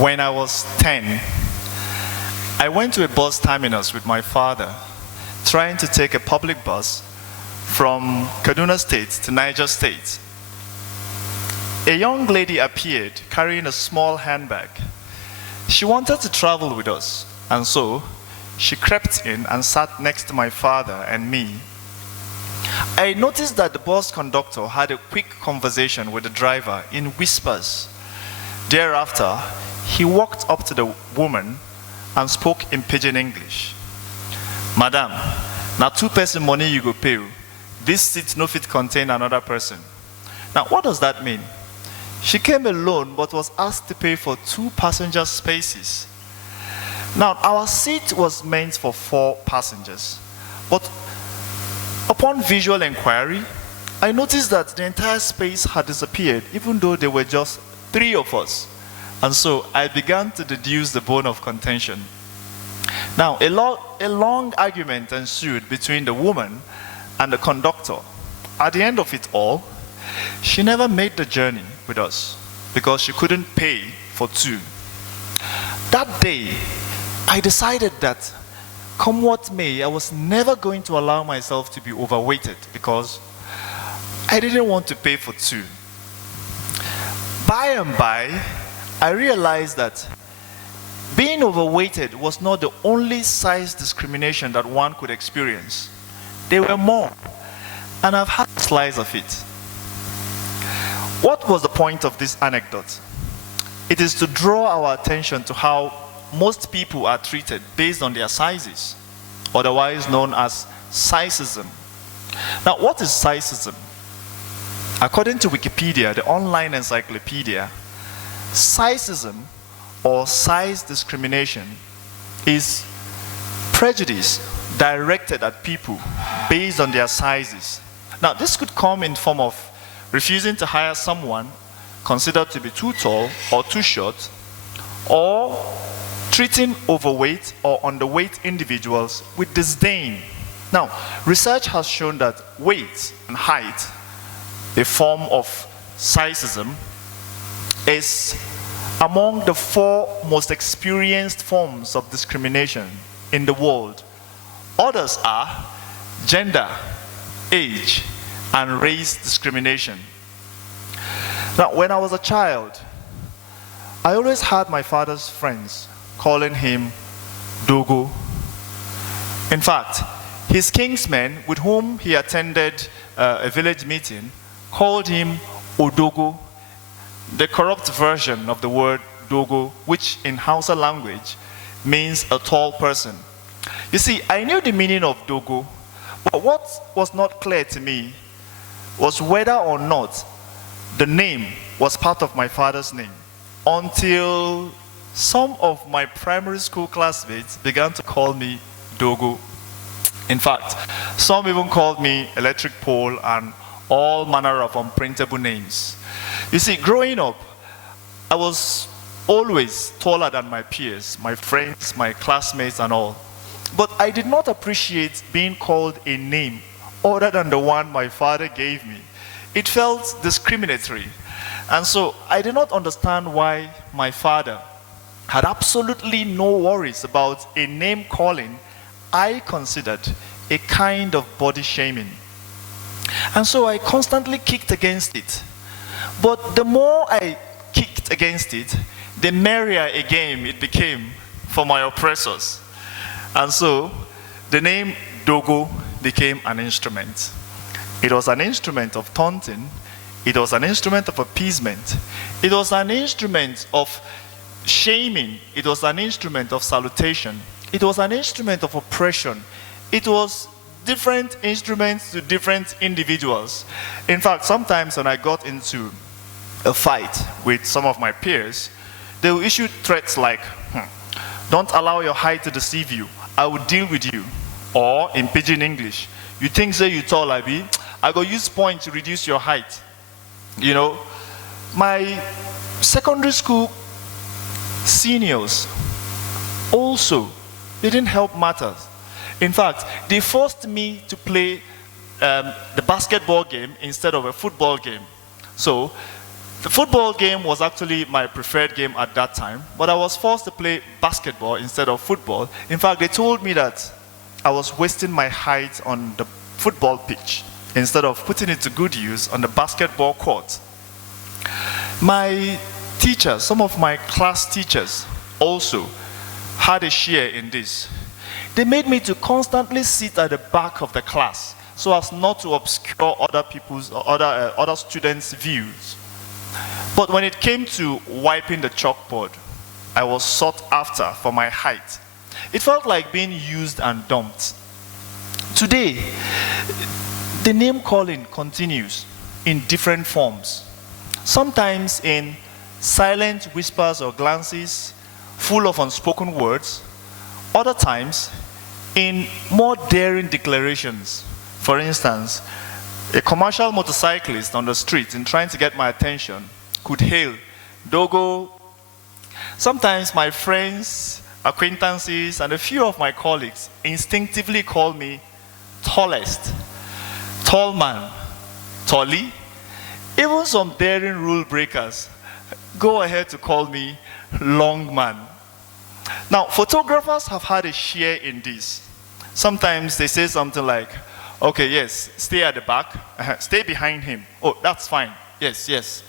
When I was 10, I went to a bus terminus with my father, trying to take a public bus from Kaduna State to Niger State. A young lady appeared carrying a small handbag. She wanted to travel with us, and so she crept in and sat next to my father and me. I noticed that the bus conductor had a quick conversation with the driver in whispers. Thereafter, he walked up to the woman and spoke in pidgin English. "Madam, now 2-person money you go pay. This seat no fit contain another person." Now, what does that mean? She came alone but was asked to pay for 2 passenger spaces. Now, our seat was meant for 4 passengers, but upon visual inquiry, I noticed that the entire space had disappeared, even though there were just 3 of us. And so I began to deduce the bone of contention. Now, a long argument ensued between the woman and the conductor. At the end of it all, she never made the journey with us because she couldn't pay for 2. That day, I decided that, come what may, I was never going to allow myself to be overweighted because I didn't want to pay for 2. By and by, I realized that being overweighted was not the only size discrimination that one could experience. There were more, and I've had a slice of it. What was the point of this anecdote? It is to draw our attention to how most people are treated based on their sizes, otherwise known as sizeism. Now, what is sizeism? According to Wikipedia, the online encyclopedia, sizeism, or size discrimination, is prejudice directed at people based on their sizes. Now, this could come in form of refusing to hire someone considered to be too tall or too short, or treating overweight or underweight individuals with disdain. Now, research has shown that weight and height, a form of sizeism, is among the 4 most experienced forms of discrimination in the world. Others are gender, age, and race discrimination. Now, when I was a child, I always had my father's friends calling him Dogo. In fact, his kinsmen with whom he attended a village meeting called him Odogo, the corrupt version of the word Dogo, which in Hausa language means a tall person. You see, I knew the meaning of Dogo, but what was not clear to me was whether or not the name was part of my father's name, until some of my primary school classmates began to call me Dogo. In fact, some even called me electric pole and all manner of unprintable names. You see, growing up, I was always taller than my peers, my friends, my classmates and all. But I did not appreciate being called a name other than the one my father gave me. It felt discriminatory. And so I did not understand why my father had absolutely no worries about a name calling I considered a kind of body shaming. And so I constantly kicked against it. But the more I kicked against it, the merrier a game it became for my oppressors. And so the name Dogo became an instrument. It was an instrument of taunting. It was an instrument of appeasement. It was an instrument of shaming. It was an instrument of salutation. It was an instrument of oppression. It was different instruments to different individuals. In fact, sometimes when I got into a fight with some of my peers, they will issue threats like, "Don't allow your height to deceive you. I will deal with you." Or in pidgin English, "You think say you tall, Abi? I go use point to reduce your height." You know, my secondary school seniors also didn't help matters. In fact, they forced me to play the basketball game instead of a football game. So The football game was actually my preferred game at that time, but I was forced to play basketball instead of football. In fact, they told me that I was wasting my height on the football pitch instead of putting it to good use on the basketball court. My teachers, some of my class teachers also had a share in this. They made me to constantly sit at the back of the class so as not to obscure other people's or other students' views. But when it came to wiping the chalkboard, I was sought after for my height. It felt like being used and dumped. Today, the name calling continues in different forms. Sometimes in silent whispers or glances, full of unspoken words. Other times, in more daring declarations. For instance, a commercial motorcyclist on the street in trying to get my attention could hail, "Dogo." Sometimes my friends, acquaintances, and a few of my colleagues instinctively call me tallest, tall man, tolly. Even some daring rule breakers go ahead to call me long man. Now, photographers have had a share in this. Sometimes they say something like, "Okay, yes, stay at the back, stay behind him. Oh, that's fine. Yes, yes.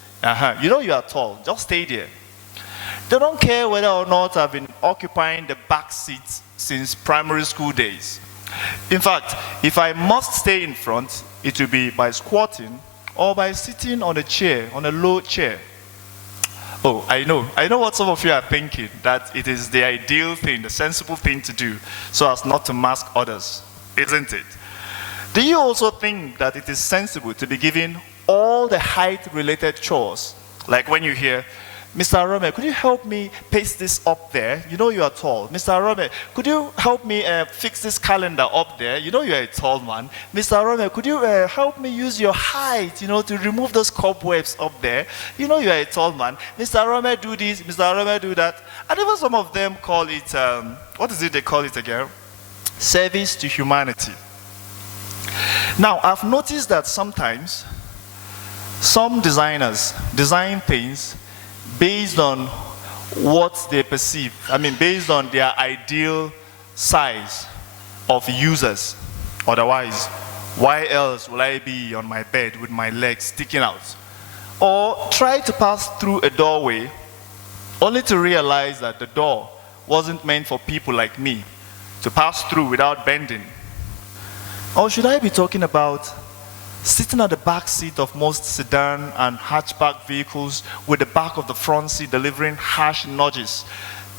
You know you are tall, just stay there." They don't care whether or not I've been occupying the back seat since primary school days. In fact, if I must stay in front, it will be by squatting or by sitting on a chair, on a low chair. Oh, I know what some of you are thinking, that it is the ideal thing, the sensible thing to do, so as not to mask others, isn't it? Do you also think that it is sensible to be given all the height-related chores? Like when you hear, "Mr. Arome, could you help me paste this up there? You know you are tall. Mr. Arome, could you help me fix this calendar up there? You know you are a tall man. Mr. Arome, could you help me use your height, to remove those cobwebs up there? You know you are a tall man. Mr. Arome, do this. Mr. Arome, do that." And even some of them call it, what is it they call it again? Service to humanity. Now, I've noticed that sometimes some designers design things based on what they perceive, based on their ideal size of users. Otherwise, why else will I be on my bed with my legs sticking out? Or try to pass through a doorway only to realize that the door wasn't meant for people like me to pass through without bending. Or should I be talking about sitting at the back seat of most sedan and hatchback vehicles with the back of the front seat delivering harsh nudges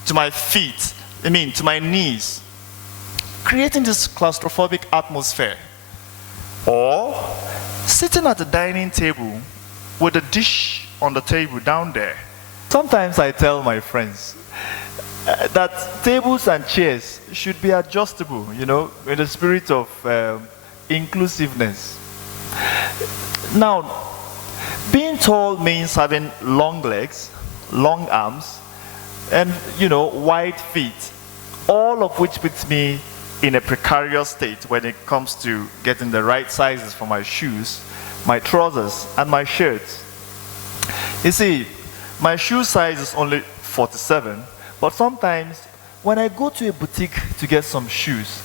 to my feet, to my knees, creating this claustrophobic atmosphere? Or sitting at the dining table with a dish on the table down there? Sometimes I tell my friends that tables and chairs should be adjustable, in the spirit of inclusiveness. Now, being tall means having long legs, long arms, and, wide feet, all of which puts me in a precarious state when it comes to getting the right sizes for my shoes, my trousers, and my shirts. You see, my shoe size is only 47, but sometimes when I go to a boutique to get some shoes,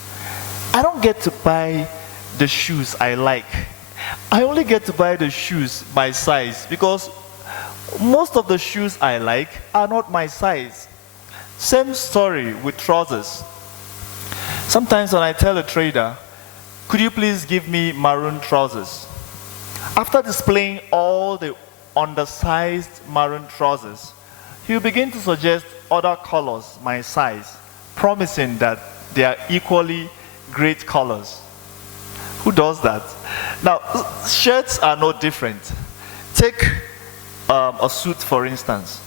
I don't get to buy the shoes I like. I only get to buy the shoes my size because most of the shoes I like are not my size. Same story with trousers. Sometimes when I tell a trader, "Could you please give me maroon trousers?" After displaying all the undersized maroon trousers, he'll begin to suggest other colors my size, promising that they are equally great colors. Who does that? Now, shirts are no different. Take a suit, for instance.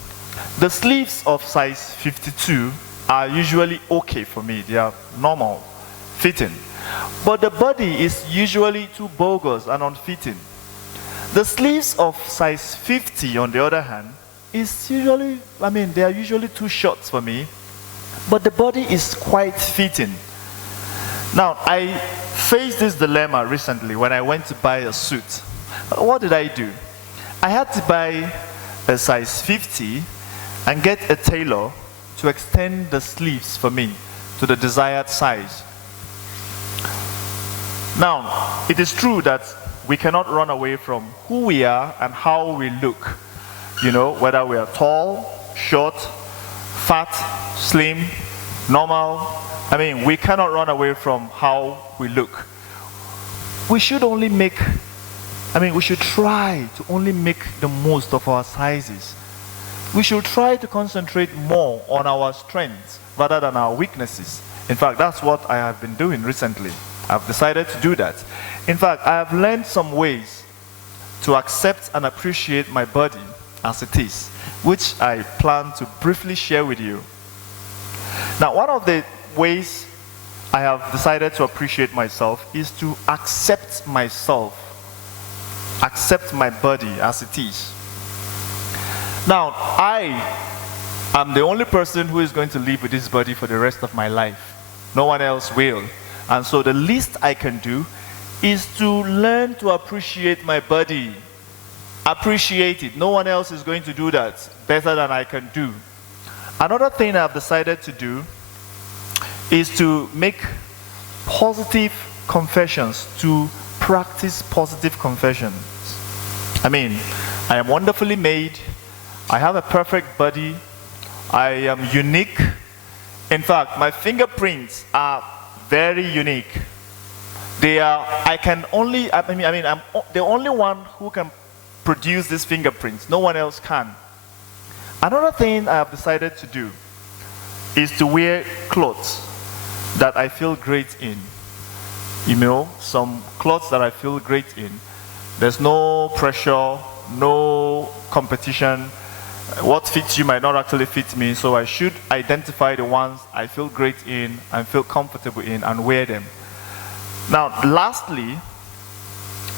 The sleeves of size 52 are usually okay for me. They are normal, fitting. But the body is usually too bogus and unfitting. The sleeves of size 50, on the other hand, is usually, they are usually too short for me, but the body is quite fitting. Now, I faced this dilemma recently when I went to buy a suit. What did I do? I had to buy a size 50 and get a tailor to extend the sleeves for me to the desired size. Now, it is true that we cannot run away from who we are and how we look. You know, whether we are tall, short, fat, slim, normal. I mean, we cannot run away from how we look. We should try to only make the most of our sizes. We should try to concentrate more on our strengths rather than our weaknesses. In fact, that's what I have been doing recently. I've decided to do that. In fact, I have learned some ways to accept and appreciate my body as it is, which I plan to briefly share with you. Now, one of the ways I have decided to appreciate myself is to accept myself, accept my body as it is. Now, I am the only person who is going to live with this body for the rest of my life. No one else will. And so the least I can do is to learn to appreciate my body. Appreciate it. No one else is going to do that better than I can do. Another thing I've decided to do is to make positive confessions, to practice positive confessions. I mean, I am wonderfully made. I have a perfect body. I am unique. In fact, my fingerprints are very unique. I'm the only one who can produce these fingerprints. No one else can. Another thing I have decided to do is to wear clothes that I feel great in. You know, some clothes that I feel great in. There's no pressure, no competition. What fits you might not actually fit me, so I should identify the ones I feel great in and feel comfortable in and wear them. Now, lastly,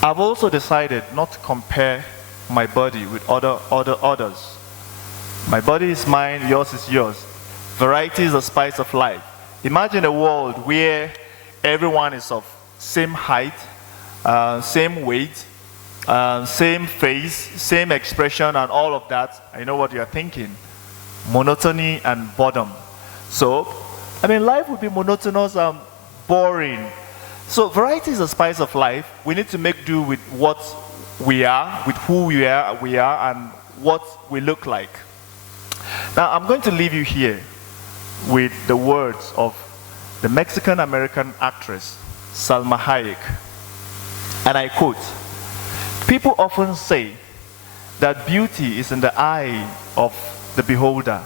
I've also decided not to compare my body with others. My body is mine, yours is yours. Variety is the spice of life. Imagine a world where everyone is of same height, same weight, same face, same expression, and all of that. I know what you're thinking. Monotony and boredom. So, life would be monotonous and boring. So, variety is the spice of life. We need to make do with what we are, with who we are, and what we look like. Now, I'm going to leave you here with the words of the Mexican-American actress, Salma Hayek. And I quote, "People often say that beauty is in the eye of the beholder.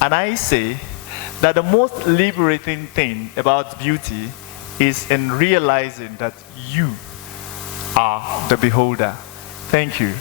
And I say that the most liberating thing about beauty is in realizing that you are the beholder." Thank you.